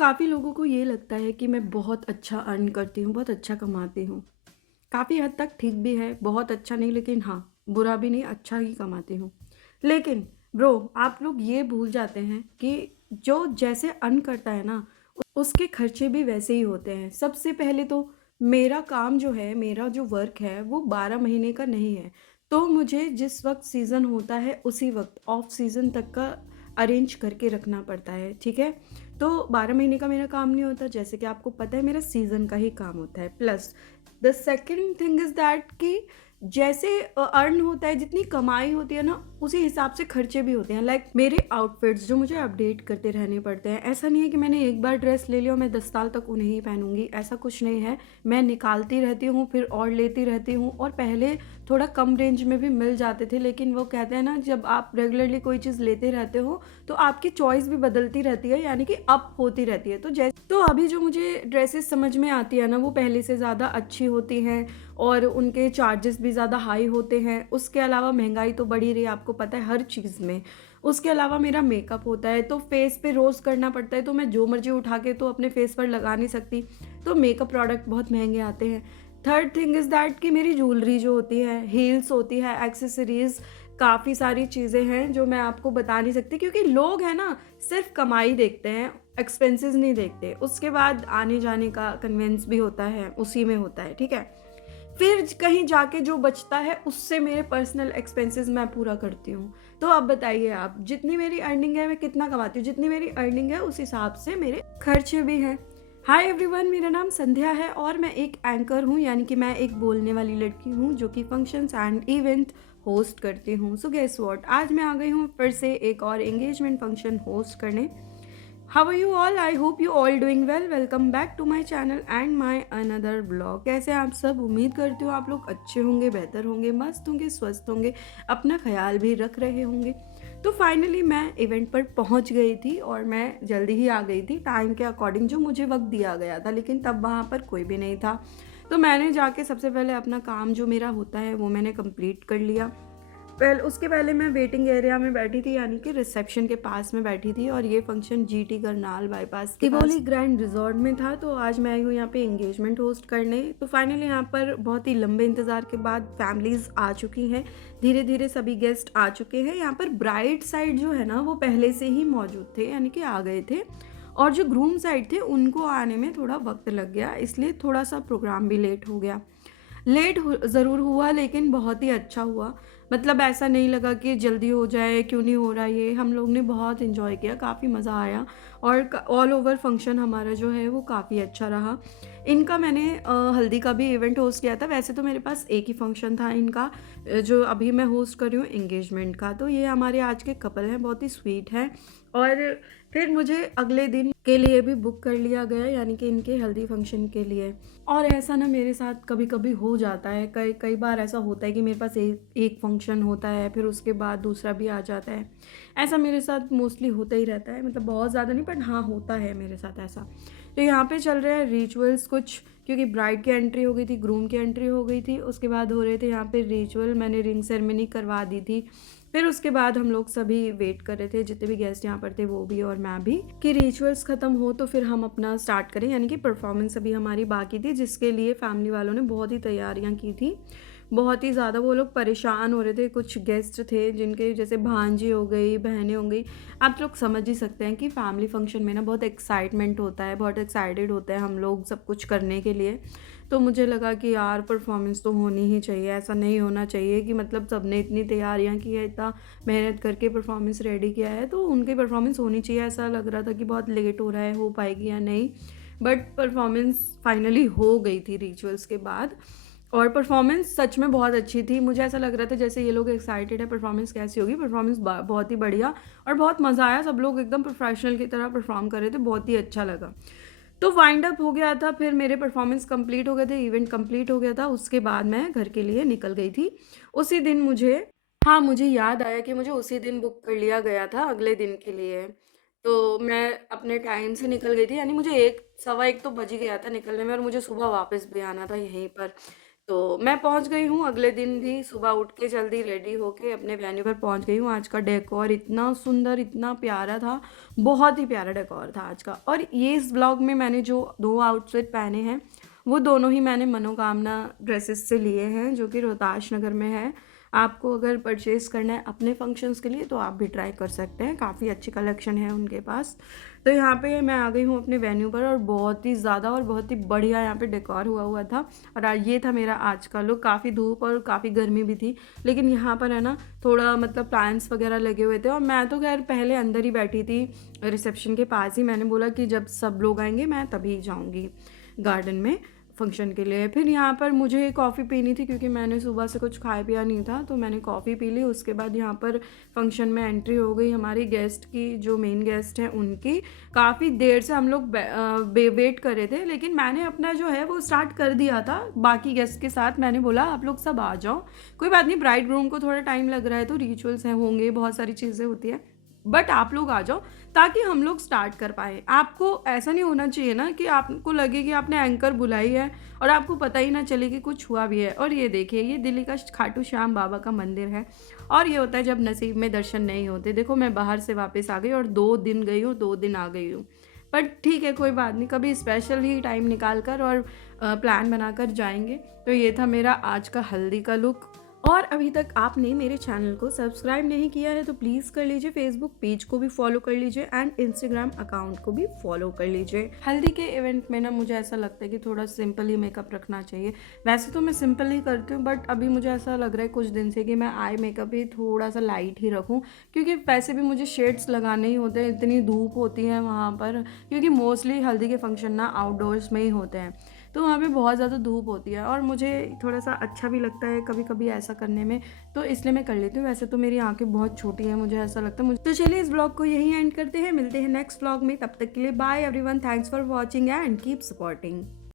काफ़ी लोगों को ये लगता है कि मैं बहुत अच्छा अर्न करती हूँ, बहुत अच्छा कमाती हूँ। काफ़ी हद तक ठीक भी है, बहुत अच्छा नहीं लेकिन हाँ, बुरा भी नहीं, अच्छा ही कमाती हूँ। लेकिन ब्रो, आप लोग ये भूल जाते हैं कि जो जैसे अर्न करता है ना, उसके खर्चे भी वैसे ही होते हैं। सबसे पहले तो मेरा काम जो है, मेरा जो वर्क है, वो 12 महीने का नहीं है। तो मुझे जिस वक़्त सीज़न होता है, उसी वक़्त ऑफ सीज़न तक का अरेंज करके रखना पड़ता है, ठीक है? तो 12 महीने का मेरा काम नहीं होता, जैसे कि आपको पता है मेरा सीज़न का ही काम होता है। Plus the second thing is that कि जैसे अर्न होता है, जितनी कमाई होती है ना, उसी हिसाब से खर्चे भी होते हैं। लाइक मेरे आउटफिट्स जो मुझे अपडेट करते रहने पड़ते हैं। ऐसा नहीं है कि मैंने एक बार ड्रेस ले लिया और मैं 10 साल तक उन्हें ही पहनूँगी, ऐसा कुछ नहीं है। मैं निकालती रहती हूँ, फिर और लेती रहती हूँ और पहले थोड़ा कम रेंज में भी मिल जाते थे, लेकिन वो कहते हैं ना, जब आप रेगुलरली कोई चीज़ लेते रहते हो, तो आपकी चॉइस भी बदलती रहती है, यानी कि अप होती रहती है। तो अभी जो मुझे ड्रेसेस समझ में आती है ना, वो पहले से ज़्यादा अच्छी होती हैं और उनके चार्जेस भी ज़्यादा हाई होते हैं। उसके अलावा महँगाई तो बढ़ ही रही है, आपको पता है, हर चीज़ में। उसके अलावा मेरा मेकअप होता है, तो फेस पे रोज़ करना पड़ता है, तो मैं जो मर्ज़ी उठा के तो अपने फेस पर लगा नहीं सकती, तो मेकअप प्रोडक्ट बहुत महँगे आते हैं। थर्ड थिंग इज़ दैट कि मेरी ज्वेलरी जो होती है, हील्स होती है, एक्सेसरीज़, काफ़ी सारी चीज़ें हैं जो मैं आपको बता नहीं सकती, क्योंकि लोग हैं ना, सिर्फ़ कमाई देखते हैं, एक्सपेंसेस नहीं देखते। उसके बाद आने-जाने का कन्वेंस भी होता है, उसी में होता है, ठीक है? फिर कहीं जाके जो बचता है, उससे मेरे पर्सनल एक्सपेंसेस मैं पूरा करती हूँ। तो अब बताइए आप, जितनी मेरी अर्निंग है मैं कितना कमाती हूँ? जितनी मेरी अर्निंग है उस हिसाब से मेरे खर्चे भी हैं। हाय एवरीवन, मेरा नाम संध्या है और मैं एक एंकर हूँ, यानी कि मैं एक बोलने वाली लड़की हूँ जो कि फंक्शंस एंड इवेंट होस्ट करती हूँ। सो गेस व्हाट, आज मैं आ गई हूँ फिर से एक और एंगेजमेंट फंक्शन होस्ट करने। How are you all? I hope you all doing well. Welcome back to my channel and my another blog. कैसे हैं आप सब? उम्मीद करती हूँ आप लोग अच्छे होंगे, बेहतर होंगे, मस्त होंगे, स्वस्थ होंगे, अपना ख्याल भी रख रहे होंगे। तो फाइनली मैं इवेंट पर पहुंच गई थी और मैं जल्दी ही आ गई थी टाइम के अकॉर्डिंग, जो मुझे वक्त दिया गया था, लेकिन तब वहाँ पर कोई भी नहीं था। तो मैंने जाके सबसे पहले अपना काम जो मेरा होता है वो मैंने कंप्लीट कर लिया। उसके पहले मैं वेटिंग एरिया में बैठी थी, यानी कि रिसेप्शन के पास में बैठी थी, और ये फंक्शन जीटी करनाल बाईपास के पास टिबोली ग्रैंड रिजॉर्ट में था। तो आज मैं आई हूँ यहाँ पे एंगेजमेंट होस्ट करने। तो फाइनली यहाँ पर बहुत ही लंबे इंतज़ार के बाद फैमिलीज आ चुकी हैं, धीरे धीरे सभी गेस्ट आ चुके हैं। यहाँ पर ब्राइड साइड जो है ना, वो पहले से ही मौजूद थे, यानी कि आ गए थे, और जो ग्रूम साइड थे उनको आने में थोड़ा वक्त लग गया, इसलिए थोड़ा सा प्रोग्राम भी लेट हो गया। ज़रूर हुआ, लेकिन बहुत ही अच्छा हुआ। मतलब ऐसा नहीं लगा कि जल्दी हो जाए, क्यों नहीं हो रहा ये। हम लोग ने बहुत एंजॉय किया, काफ़ी मज़ा आया, और ऑल ओवर फंक्शन हमारा जो है वो काफ़ी अच्छा रहा। इनका मैंने हल्दी का भी इवेंट होस्ट किया था। वैसे तो मेरे पास एक ही फंक्शन था इनका, जो अभी मैं होस्ट कर रही हूँ एंगेजमेंट का। तो ये हमारे आज के कपल हैं, बहुत ही स्वीट हैं। और फिर मुझे अगले दिन के लिए भी बुक कर लिया गया, यानी कि इनके हल्दी फंक्शन के लिए। और ऐसा ना मेरे साथ कभी-कभी हो जाता है, कई कई बार ऐसा होता है कि मेरे पास एक एक फंक्शन होता है, फिर उसके बाद दूसरा भी आ जाता है। ऐसा मेरे साथ मोस्टली होता ही रहता है, मतलब बहुत ज़्यादा नहीं, बट हाँ, होता है मेरे साथ ऐसा। तो यहाँ पे चल रहे हैं रिचुअल्स कुछ, क्योंकि ब्राइड की एंट्री हो गई थी, ग्रूम की एंट्री हो गई थी, उसके बाद हो रहे थे यहाँ पे रिचुअल। मैंने रिंग सेरेमनी करवा दी थी। फिर उसके बाद हम लोग सभी वेट कर रहे थे, जितने भी गेस्ट यहाँ पर थे, वो भी और मैं भी, कि रिचुअल्स ख़त्म हो तो फिर हम अपना स्टार्ट करें, यानी कि परफॉर्मेंस अभी हमारी बाकी थी, जिसके लिए फैमिली वालों ने बहुत ही तैयारियां की थी। बहुत ही ज़्यादा वो लोग परेशान हो रहे थे। कुछ गेस्ट थे जिनके जैसे भांजी हो गई, बहनें हो गई। आप लोग समझ ही सकते हैं कि फैमिली फंक्शन में ना बहुत एक्साइटमेंट होता है, बहुत एक्साइटेड होते हैं हम लोग सब कुछ करने के लिए। तो मुझे लगा कि यार परफॉर्मेंस तो होनी ही चाहिए, ऐसा नहीं होना चाहिए कि मतलब सबने इतनी तैयारियां की है, इतना मेहनत करके परफॉर्मेंस रेडी किया है, तो उनकी परफॉर्मेंस होनी चाहिए। ऐसा लग रहा था कि बहुत लेट हो रहा है, हो पाएगी या नहीं, बट परफॉर्मेंस फाइनली हो गई थी रिचुअल्स के बाद। और परफॉर्मेंस सच में बहुत अच्छी थी। मुझे ऐसा लग रहा था जैसे ये लोग एक्साइटेड है परफॉर्मेंस कैसी होगी। परफॉर्मेंस बहुत ही बढ़िया, और बहुत मज़ा आया। सब लोग एकदम प्रोफेशनल की तरह परफॉर्म कर रहे थे, बहुत ही अच्छा लगा। तो वाइंड अप हो गया था, फिर मेरे परफॉर्मेंस कंप्लीट हो गए थे, इवेंट कंप्लीट हो गया था। उसके बाद मैं घर के लिए निकल गई थी। उसी दिन मुझे, हाँ, मुझे याद आया कि मुझे उसी दिन बुक कर लिया गया था अगले दिन के लिए। तो मैं अपने टाइम से निकल गई थी, यानी मुझे 1 सवा 1 तो बज ही गया था निकलने में, और मुझे सुबह वापस भी आना था यहीं पर। तो मैं पहुँच गई हूँ अगले दिन भी सुबह उठ के जल्दी रेडी होके अपने वेन्यू पर पहुँच गई हूँ। आज का डेकोर इतना सुंदर, इतना प्यारा था, बहुत ही प्यारा डेकोर था आज का। और ये इस ब्लॉग में मैंने जो 2 आउटफिट पहने हैं, वो दोनों ही मैंने मनोकामना ड्रेसेस से लिए हैं, जो कि रोहताश नगर में है। आपको अगर परचेज़ करना है अपने फंक्शंस के लिए तो आप भी ट्राई कर सकते हैं, काफ़ी अच्छी कलेक्शन है उनके पास। तो यहाँ पे मैं आ गई हूँ अपने वेन्यू पर और बहुत ही ज़्यादा और बहुत ही बढ़िया यहाँ पे डेकोर हुआ था। और ये था मेरा आज का लुक। काफ़ी धूप और काफ़ी गर्मी भी थी, लेकिन यहाँ पर है ना थोड़ा मतलब प्लांट्स वगैरह लगे हुए थे और मैं तो खैर पहले अंदर ही बैठी थी रिसेप्शन के पास ही। मैंने बोला कि जब सब लोग आएंगे मैं तभी जाऊँगी गार्डन में फंक्शन के लिए। फिर यहाँ पर मुझे कॉफ़ी पीनी थी क्योंकि मैंने सुबह से कुछ खाया पिया नहीं था, तो मैंने कॉफ़ी पी ली। उसके बाद यहाँ पर फंक्शन में एंट्री हो गई हमारी गेस्ट की, जो मेन गेस्ट हैं उनकी। काफ़ी देर से हम लोग वेट कर रहे थे, लेकिन मैंने अपना जो है वो स्टार्ट कर दिया था बाकी गेस्ट के साथ। मैंने बोला आप लोग सब आ जाओ, कोई बात नहीं, ब्राइड ग्रूम को थोड़ा टाइम लग रहा है तो रिचुअल्स हैं, होंगे, बहुत सारी चीज़ें होती है, बट आप लोग आ जाओ ताकि हम लोग स्टार्ट कर पाए। आपको ऐसा नहीं होना चाहिए ना कि आपको लगे कि आपने एंकर बुलाई है और आपको पता ही ना चले कि कुछ हुआ भी है। और ये देखिए, ये दिल्ली का खाटू श्याम बाबा का मंदिर है और ये होता है जब नसीब में दर्शन नहीं होते। देखो मैं बाहर से वापस आ गई और 2 दिन गई हूँ, 2 दिन आ गई हूँ, पर ठीक है कोई बात नहीं, कभी स्पेशल ही टाइम निकाल कर और प्लान बनाकर जाएंगे। तो ये था मेरा आज का हल्दी का लुक। और अभी तक आपने मेरे चैनल को सब्सक्राइब नहीं किया है तो प्लीज़ कर लीजिए, फेसबुक पेज को भी फॉलो कर लीजिए एंड इंस्टाग्राम अकाउंट को भी फॉलो कर लीजिए। हल्दी के इवेंट में ना मुझे ऐसा लगता है कि थोड़ा सिंपल ही मेकअप रखना चाहिए। वैसे तो मैं सिंपल ही करती हूँ, बट अभी मुझे ऐसा लग रहा है कुछ दिन से कि मैं आई मेकअप ही थोड़ा सा लाइट ही रखूँ, क्योंकि वैसे भी मुझे शेड्स लगाने ही होते हैं, इतनी धूप होती है वहाँ पर, क्योंकि मोस्टली हल्दी के फंक्शन ना आउटडोर्स में ही होते हैं, तो वहाँ पे बहुत ज़्यादा धूप होती है और मुझे थोड़ा सा अच्छा भी लगता है कभी कभी ऐसा करने में, तो इसलिए मैं कर लेती हूँ। वैसे तो मेरी आंखें बहुत छोटी हैं, मुझे ऐसा लगता है। मुझे तो चलिए इस ब्लॉग को यहीं एंड करते हैं, मिलते हैं नेक्स्ट ब्लॉग में। तब तक के लिए bye everyone, thanks for watching and keep supporting.